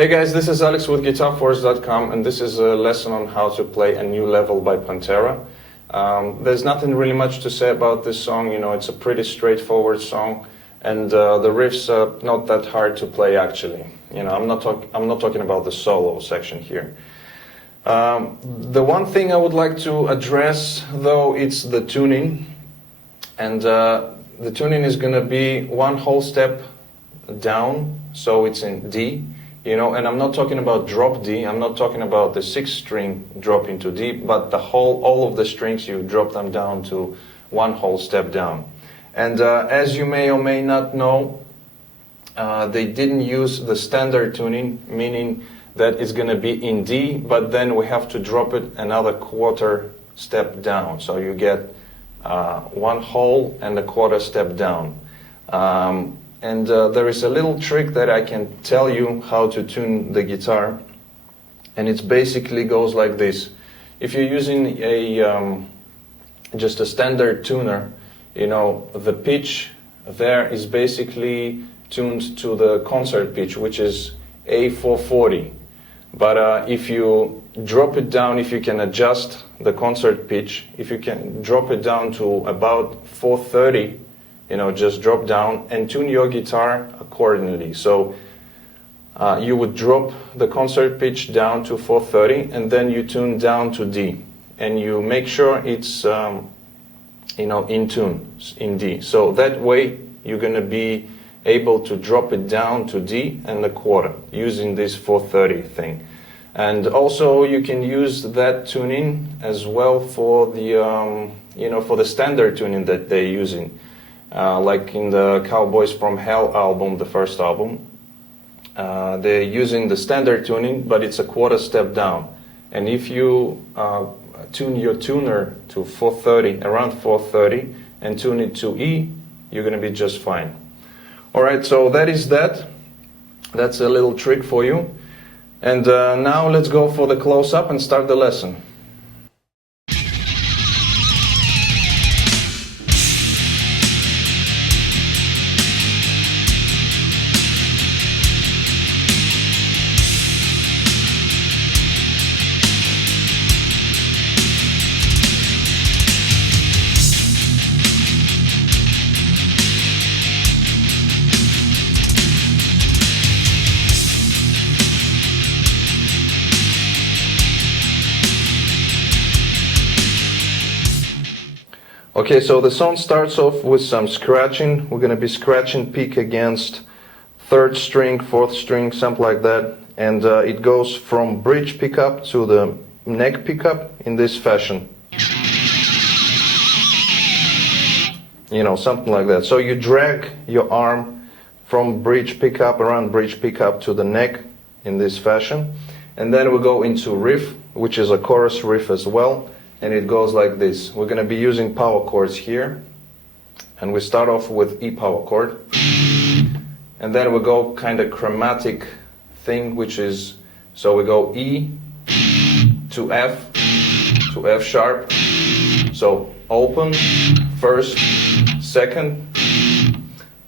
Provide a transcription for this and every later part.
Hey guys, this is Alex with GuitarForce.com, and this is a lesson on how to play a new level by Pantera. There's nothing really much to say about this song. It's a pretty straightforward song, and the riffs are not that hard to play actually. I'm not talking about the solo section here. The one thing I would like to address, though, it's the tuning, and the tuning is going to be one whole step down, so it's in D. And I'm not talking about drop D, I'm not talking about the 6th string drop into D, but all of the strings, you drop them down to one whole step down. And as you may or may not know, they didn't use the standard tuning, meaning that it's going to be in D, but then we have to drop it another quarter step down. So you get one whole and a quarter step down. And there is a little trick that I can tell you how to tune the guitar, and it basically goes like this. If you're using just a standard tuner, the pitch there is basically tuned to the concert pitch, which is A440. But if you drop it down, if you can adjust the concert pitch, if you can drop it down to about 430, just drop down and tune your guitar accordingly. So you would drop the concert pitch down to 430, and then you tune down to D, and you make sure it's in tune, in D. So that way you're going to be able to drop it down to D and a quarter using this 430 thing. And also you can use that tuning as well for the for the standard tuning that they're using. Like in the Cowboys from Hell album, the first album, they're using the standard tuning, but it's a quarter step down. And if you tune your tuner to 430, around 430, and tune it to E, you're going to be just fine. Alright, so that is that. That's a little trick for you. And now let's go for the close-up and start the lesson. Okay, so the song starts off with some scratching. We're going to be scratching pick against 3rd string, 4th string, something like that. And it goes from bridge pickup to the neck pickup in this fashion. Something like that. So you drag your arm from bridge pickup, around bridge pickup to the neck in this fashion. And then we go into riff, which is a chorus riff as well. And it goes like this. We're going to be using power chords here, and we start off with E power chord, and then we go kind of chromatic thing, which is, so we go E to F sharp, so open, 1st, 2nd,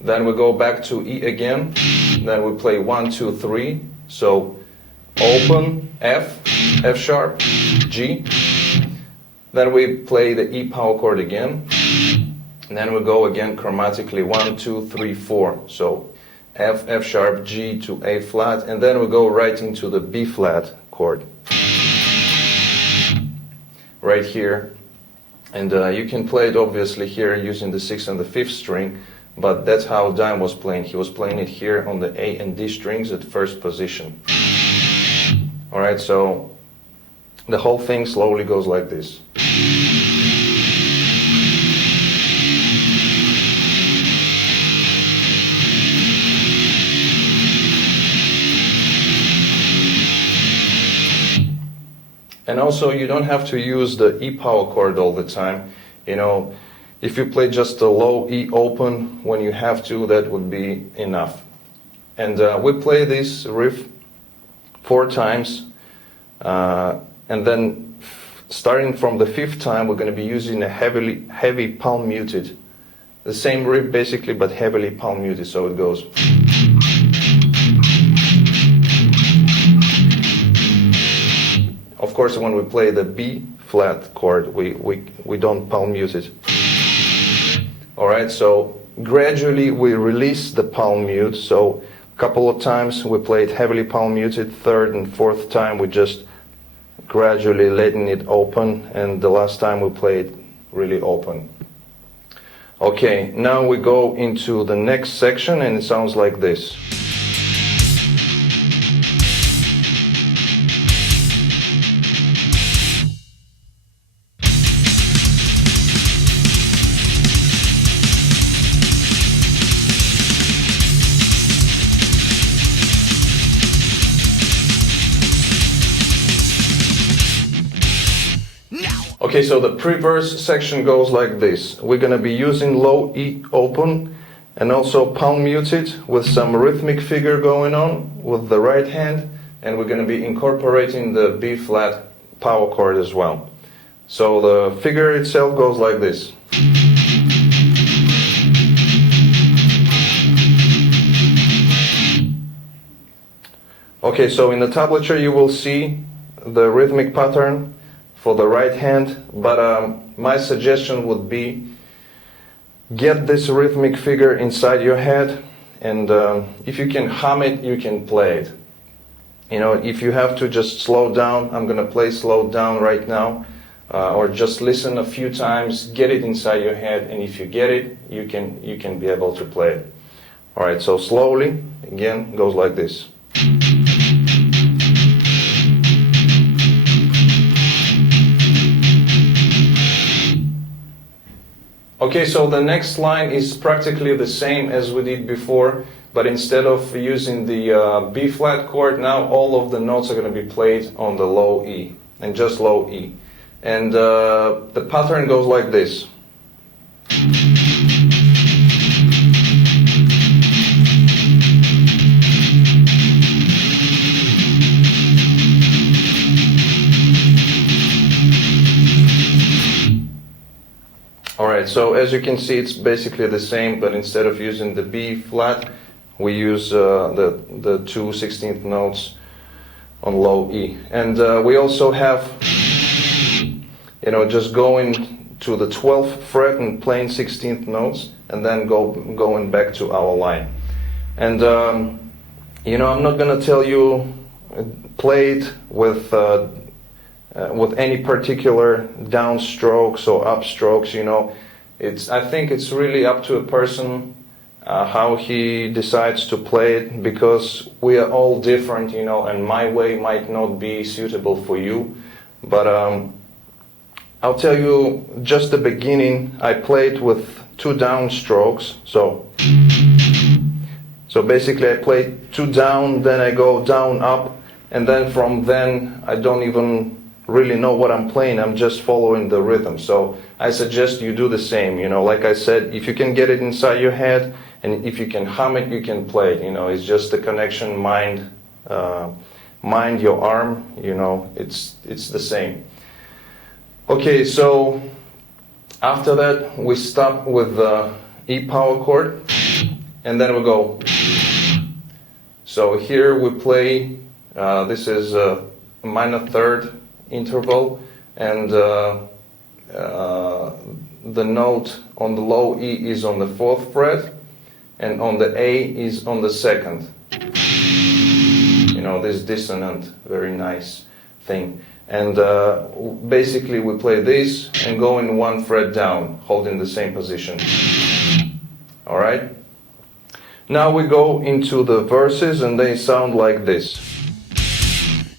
then we go back to E again, then we play 1, 2, 3, so open, F sharp, G. Then we play the E power chord again, and then we go again chromatically 1, 2, 3, 4. So F sharp, G to A flat, and then we go right into the B flat chord right here. And you can play it obviously here using the 6th and the 5th string, but that's how Dime was playing. He was playing it here on the A and D strings at 1st position. Alright, so the whole thing slowly goes like this. And also, you don't have to use the E power chord all the time. If you play just a low E open when you have to, that would be enough. And we play this riff 4 times. And then starting from the 5th time, we're going to be using a heavy palm muted. The same riff basically, but heavily palm muted, so it goes. of course, when we play the B flat chord, we don't palm mute it. All right, so gradually we release the palm mute. So a couple of times we played heavily palm muted, third and fourth time we just gradually letting it open, and the last time we played really open. Okay, now we go into the next section and it sounds like this. Okay, so the pre-verse section goes like this. We're going to be using low E open and also palm muted with some rhythmic figure going on with the right hand, and we're going to be incorporating the B flat power chord as well. So the figure itself goes like this. Okay, so in the tablature you will see the rhythmic pattern for the right hand, but my suggestion would be get this rhythmic figure inside your head, and if you can hum it, you can play it. You know, if you have to just slow down, I'm gonna play slowed down right now, or just listen a few times, get it inside your head, and if you get it, you can be able to play it. All right, so slowly, again, goes like this. Okay, so the next line is practically the same as we did before, but instead of using the B flat chord, now all of the notes are going to be played on the low E, and just low E. And the pattern goes like this. Alright, so as you can see, it's basically the same, but instead of using the B flat, we use the two 16th notes on low E. And we also have, you know, just going to the 12th fret and playing 16th notes, and then going back to our line. And, you know, I'm not going to tell you play it with any particular downstrokes or upstrokes. You know, I think it's really up to a person how he decides to play it, because we are all different, you know, and my way might not be suitable for you. But I'll tell you just the beginning. I played with two downstrokes, so basically I play two down, then I go down up, and then from then I don't even really know what I'm playing. I'm just following the rhythm. So I suggest you do the same. You know, like I said, if you can get it inside your head and if you can hum it, you can play it. You know, it's just the connection, mind, your arm. You know, it's the same. Okay, so after that we stop with the E power chord, and then we go. So here we play. This is a minor third interval, and the note on the low E is on the 4th fret, and on the A is on the 2nd. You know, this dissonant, very nice thing. And basically we play this and go in 1 fret down, holding the same position. All right? Now we go into the verses, and they sound like this.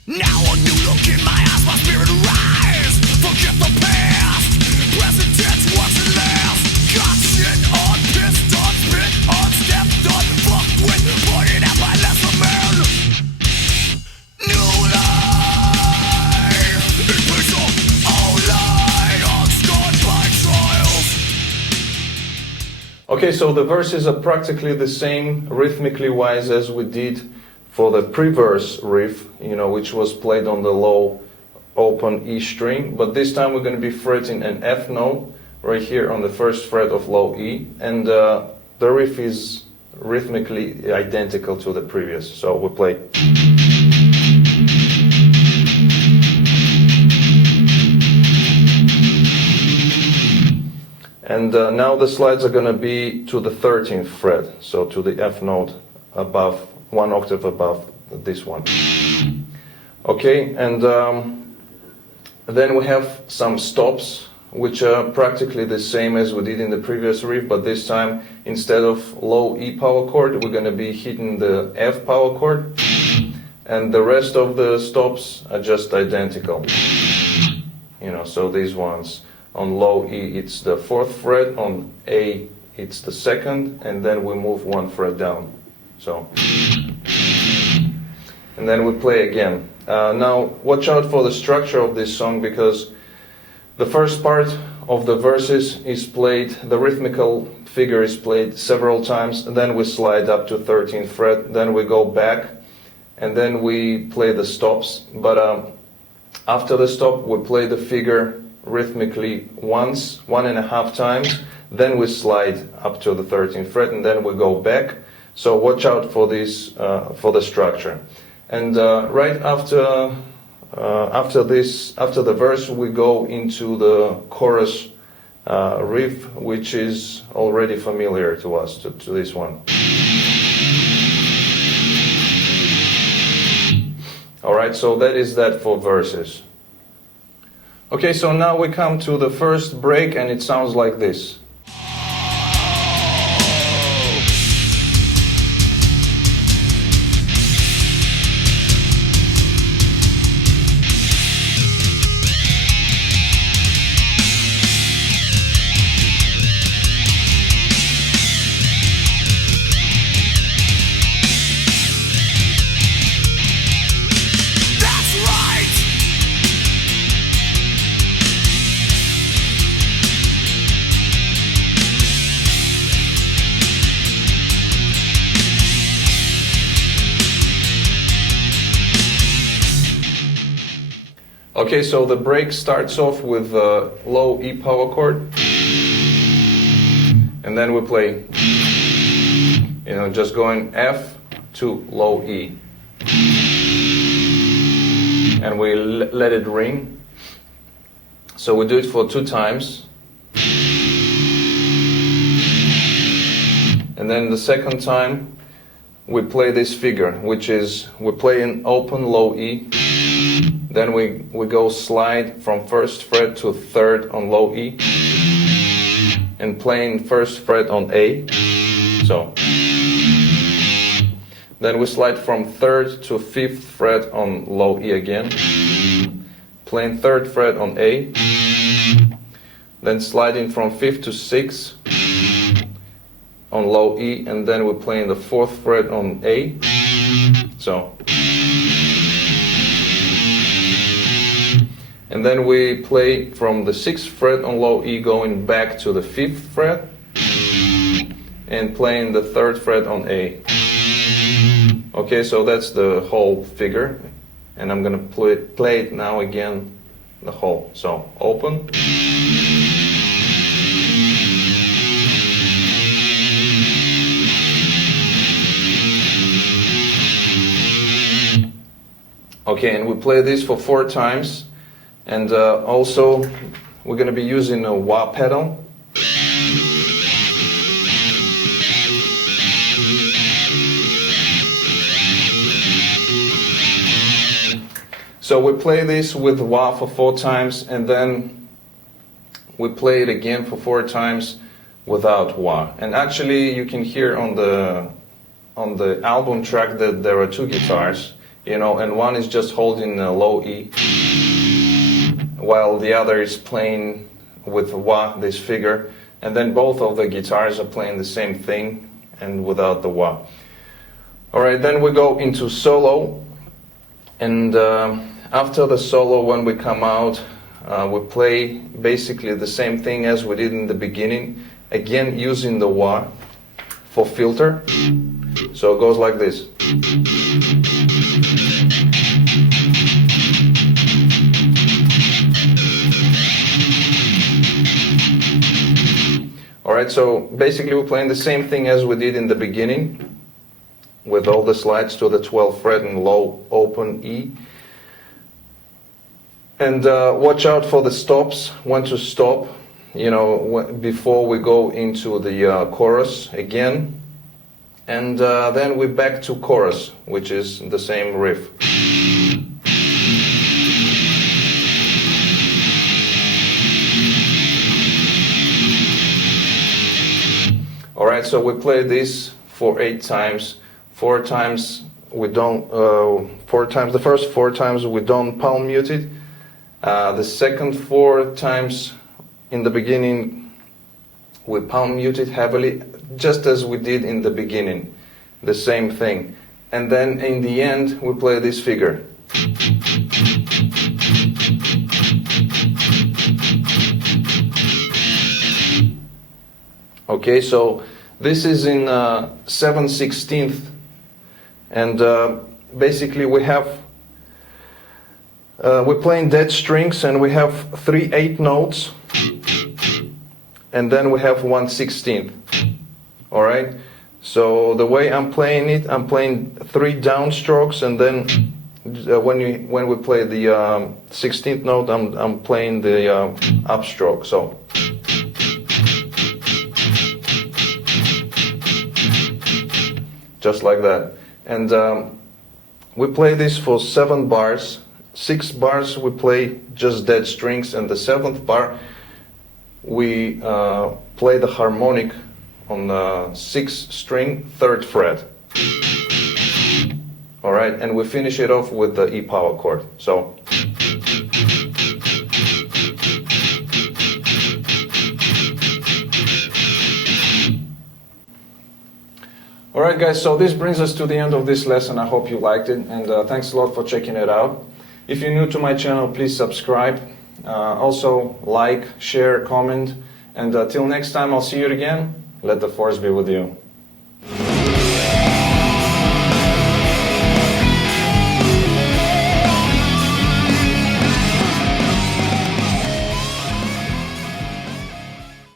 Now a new look in my eyes, my spirit arise. Forget the past, present tense, what's it last? Got shit on, pissed on, spit on, stepped on, fucked with, pointed at my lesser man. New life, in place of old light, unscarred by trials. Okay, so the verses are practically the same rhythmically wise as we did for the pre-verse riff, you know, which was played on the low open E string, but this time we're going to be fretting an F note right here on the 1st fret of low E, and the riff is rhythmically identical to the previous. So we play. And now the slides are going to be to the 13th fret, so to the F note above, 1 octave above this one. Okay, and then we have some stops, which are practically the same as we did in the previous riff, but this time instead of low E power chord, we're going to be hitting the F power chord, and the rest of the stops are just identical. You know, so these ones on low E it's the 4th fret, on A it's the 2nd, and then we move 1 fret down. So, and then we play again. Now watch out for the structure of this song, because the first part of the verses is played, the rhythmical figure is played several times, and then we slide up to 13th fret, then we go back, and then we play the stops. But after the stop, we play the figure rhythmically once, 1.5 times, then we slide up to the 13th fret, and then we go back. So watch out for this, for the structure. And right after the verse, we go into the chorus riff, which is already familiar to us, to this one. Alright, so that is that for verses. Okay, so now we come to the first break, and it sounds like this. Okay, so the break starts off with a low E power chord, and then we play, you know, just going F to low E, and we let it ring. So we do it for 2 times, and then the second time we play this figure, which is we play an open low E. Then we go slide from 1st fret to 3rd on low E, and playing 1st fret on A. So then we slide from 3rd to 5th fret on low E again, playing 3rd fret on A, then sliding from 5th to 6th on low E, and then we're playing the 4th fret on A. So. And then we play from the 6th fret on low E, going back to the 5th fret, and playing the 3rd fret on A. Okay, so that's the whole figure, and I'm gonna play it now again, the whole. So, open. Okay, and we play this for 4 times. And also, we're going to be using a wah pedal. So we play this with wah for 4 times, and then we play it again for 4 times without wah. And actually, you can hear on the album track that there are 2 guitars, you know, and one is just holding a low E, while the other is playing with wah, this figure, and then both of the guitars are playing the same thing and without the wah. Alright, then we go into solo, and after the solo, when we come out, we play basically the same thing as we did in the beginning, again using the wah for filter. So it goes like this. Alright, so basically we're playing the same thing as we did in the beginning, with all the slides to the 12th fret and low open E. And watch out for the stops, when to stop. you know, before we go into the chorus again, and then we're back to chorus, which is the same riff. Alright, so we play this for 8 times. 4 times we don't, the first 4 times we don't palm mute it. The second 4 times in the beginning we palm mute it heavily, just as we did in the beginning, the same thing. And then in the end we play this figure. Okay, so this is in 7/16, and basically we have we're playing dead strings, and we have 3 8 notes, and then we have 1/16. All right. So the way I'm playing it, I'm playing 3 downstrokes, and then when we play the 16th note, I'm playing the upstroke. So. Just like that. And we play this for 7 bars. 6 bars we play just dead strings, and the 7th bar we play the harmonic on the 6th string, 3rd fret. Alright, and we finish it off with the E power chord. So. Alright guys, so this brings us to the end of this lesson. I hope you liked it, and thanks a lot for checking it out. If you're new to my channel, please subscribe. Also like, share, comment, and till next time I'll see you again. Let the force be with you.